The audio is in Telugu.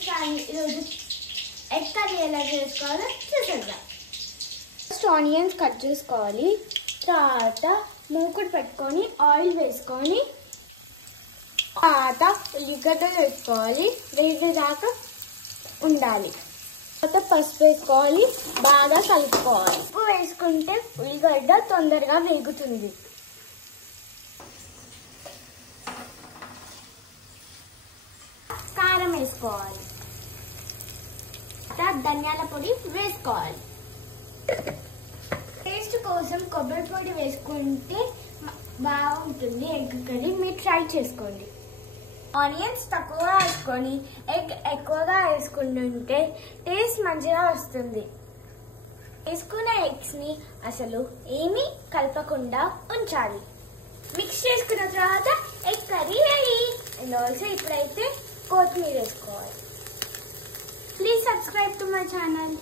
ఈరోజు ఎగ్ కర్రీ ఎలా చేసుకోవాలో చూసేద్దాం. ఫస్ట్ ఆనియన్స్ కట్ చేసుకోవాలి. తర్వాత మూకుడు పెట్టుకొని ఆయిల్ వేసుకొని తర్వాత ఉల్లిగడ్డలు వేసుకోవాలి. వేసేదాకా ఉండాలి. తర్వాత పసుపు వేసుకోవాలి. బాగా కలుపుకోవాలి. ఉప్పు వేసుకుంటే ఉల్లిగడ్డ తొందరగా వేగుతుంది. కారం వేసుకోవాలి. ధనియాల పొడి వేసుకోవాలి. టేస్ట్ కోసం కొబ్బరి పొడి వేసుకుంటే బాగుంటుంది ఎగ్ కర్రీ. మీరు ట్రై చేసుకోండి. ఆనియన్స్ తక్కువగా వేసుకొని ఎగ్ ఎక్కువగా వేసుకుంటుంటే టేస్ట్ మంచిగా వస్తుంది. వేసుకున్న ఎగ్స్ని అసలు ఏమీ కలపకుండా ఉంచాలి. మిక్స్ చేసుకున్న తర్వాత egg curry ready. And also ఇప్పుడైతే కొత్తిమీర వేసుకోవాలి. Please subscribe to my channel.